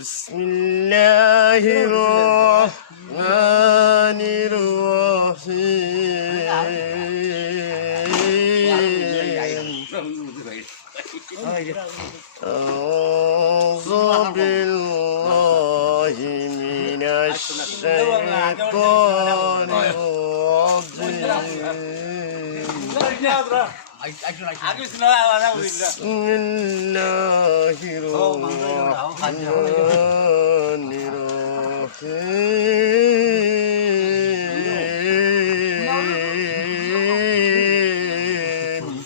بسم الله الرحمن الرحيم أعوذ بالله من الشيطان الرجيم بسم الله الرحمن الرحيم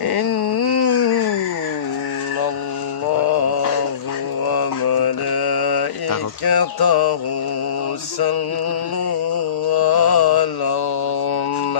إن الله وملائكته صلوا على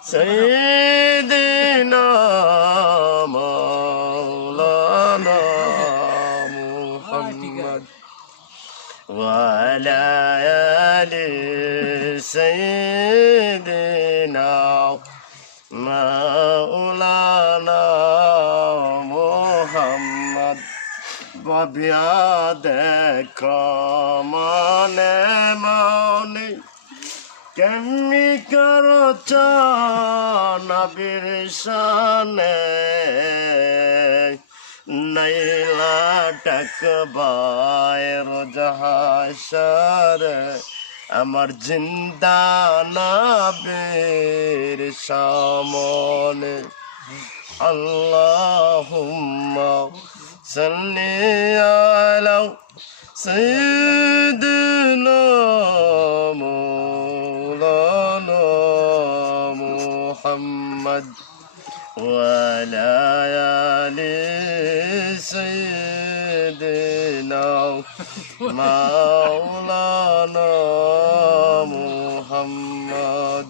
سيدنا مولانا محمد وعلى آل سيدنا مولانا محمد. وبعدك من মনে কেমনি করো চাবির সানে নইলা টকবায় রোজহাসার আমার জিন্দা নাবের সামনে। আল্লাহুম্মা সাল্লি আলা সাইয়্যিদ محمد وعلى آل سيدنا مولانا محمد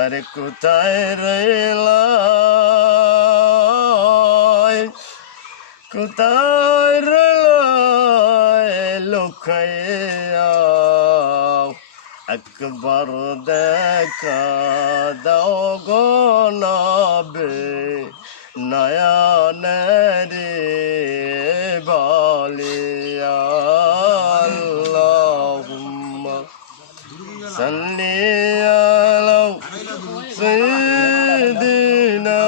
আরে কোথায় রইলাই কোথায় রইলাই লুকাইয়া একবার দেখা দাও গো নাবে নয়নে রে বলিয়া সন্নিয়ালো সৈদিনা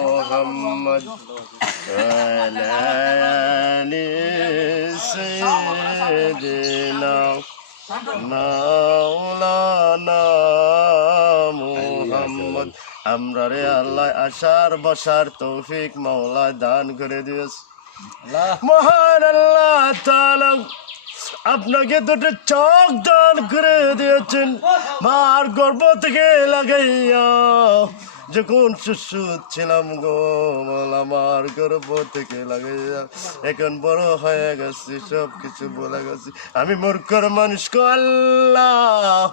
মোহাম্মদ। وعلى آل سيدنا مولانا محمد আমরা রে আল্লাহ আসার বসার তৌফিক মাওলা দান করে দিয়েছে মহান আল্লাহ তাআলা আপনাকে দুটো চোখ দান করে দিয়েছেন মার গর্ব থেকে লাগাইয়া যখন শিশু ছিলাম গো আমার গর্ব থেকে লাগাইয়া এখন বড় হয়ে গেছি সব কিছু বলে গেছি। আমি মূর্খর মানুষ আল্লাহ,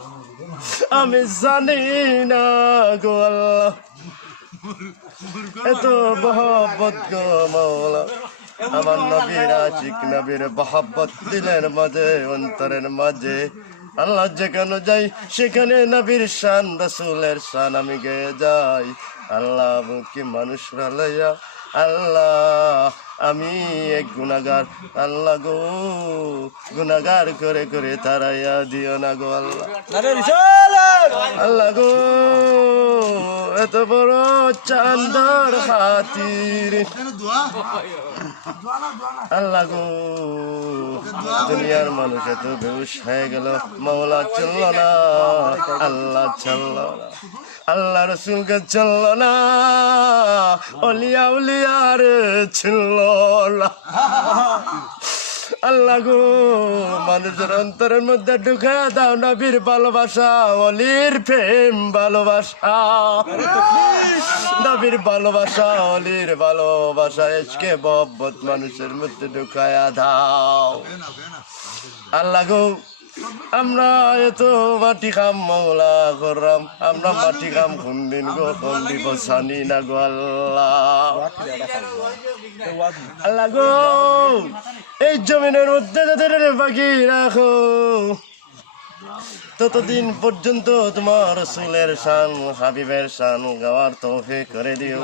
আমি জানি না গো আল্লাহ। এত মহব্বত গো মাওলা, আমার নবীর আশিক নবীর মহব্বত দিলের মাঝে, অন্তরের মাঝে। আল্লাহ যেখানে যাই, সেখানে নবীর শান, রসুলের শান আমি গেয়ে যাই। আল্লাহ কি মানুষ লইয়া আল্লাহ আমি এক গুণাগার আল্লাহ গো। গুণাগার করে করে তারাইয়া দিও না গো আল্লাহ। আল্লাহ গো এত বড় চান্দার খাতির। আল্লাহ গো দুনিয়ার মানুষ এত বেউস হয়ে গেল। মৌলা চলল না আল্লাহ চলল না। আল্লাহ রসুলকে চলল না অলিয়া উলিয়ার ছিল না আল্লাহ গো, মানুষের অন্তরের মধ্যে ঢুকে দাও নবীর ভালোবাসা, অলির প্রেম ভালোবাসা। নবীর ভালোবাসা, অলির ভালোবাসা, এসকে মহব্বত মানুষের মধ্যে ঢুকায়া দাও। আল্লাহ গো আমরা এত মাটি খাম মৌলা করলাম আমরা মাটি খাম, কোন গো না গো আল্লাহ। আল্লাহ গো, এই জমিনের মধ্যে যাদের বাকি রাখো, ততদিন পর্যন্ত তোমার রসুলের শান, হাবিবের শান গাওয়ার তৌফিক করে দিও।